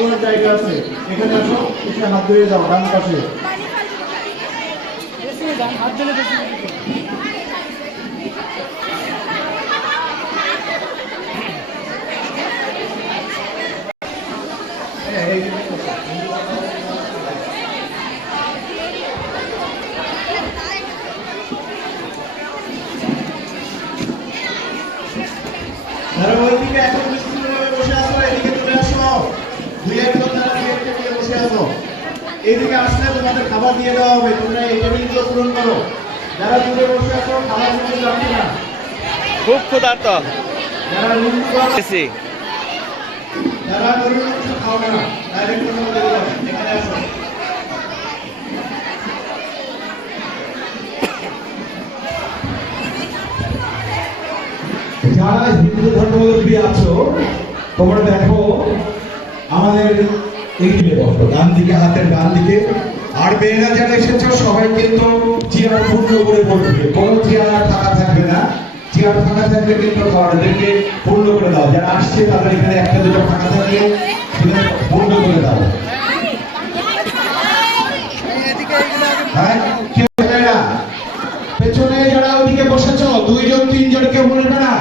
ধোয়ার জায়গা আছে, এখানে আসো, এসে হাত ধুয়ে যাও ডান পাশে। যারা ওইদিকে এখন বিশৃঙ্খলভাবে বসে আছো, এদিকে চলে আসো। দুই একজন যারা গেটে দিয়ে বসে আছো, এইদিকে আসলে তোমাদের খাবার দিয়ে দেওয়া হবে, তোমরা এই টেবিলগুলো পূরণ করো। যারা দূরে বসে আছো খাবার নিতে যাবে না। খুব ক্ষুধার্ত যারা রুম এসি যারা রুম কিছু খাওয়া না, ডাইরেক্ট তোমরা দিয়ে দাও, এখানে আসো। যারা হিন্দু ধর্মাবলম্বী আছো তোমরা দেখো আমাদের এই দিকে বসো, ডান দিকে, হাতের ডান দিকে। আর মেয়েরা যারা এসেছো সবাই কিন্তু চেয়ার পূর্ণ করে বসবে, কোনো চেয়ার ফাঁকা থাকবে না। চেয়ার ফাঁকা থাকলে কিন্তু খাবারদেরকে পূর্ণ করে দাও। যারা আসছে তাদের এখানে একটা দুটো ফাঁকা থাকলে সেখানে পূর্ণ করে দাও। হ্যাঁ, কেউ যাবে না। পেছনে যারা ওদিকে বসেছো, দুইজন তিনজন কেউ বলবে না,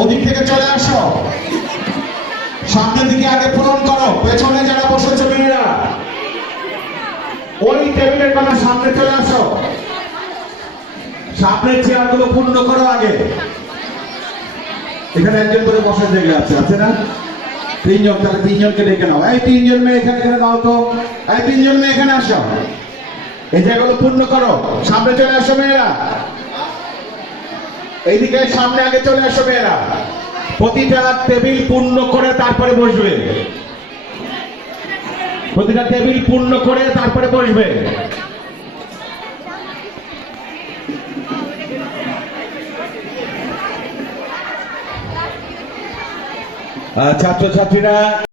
ওদিক থেকে চলে আসো, সামনের দিকে আগে পূরণ করো। পেছনে যারা বসেছো মেয়েরা, ওই টেবিলের কথা সামনে চলে আসো, সামনের চেয়ার গুলো পূর্ণ করো আগে। এখানে একজন করে বসার জায়গা আছে না? তিনজন, তাহলে তিনজনকে ডেকে নাও। এই তিনজন মেয়ে এখানে এখানে দাও তো, এই তিনজন মেয়ে এখানে আসো, এই জায়গাগুলো পূর্ণ করো। সামনে চলে আসো মেয়েরা, এইদিকে সামনে আগে চলে আসো মেয়েরা। প্রতিটা টেবিল পূর্ণ করে তারপরে বসবে, প্রতিটা টেবিল পূর্ণ করে তারপরে বসবে। ছাত্রছাত্রীরা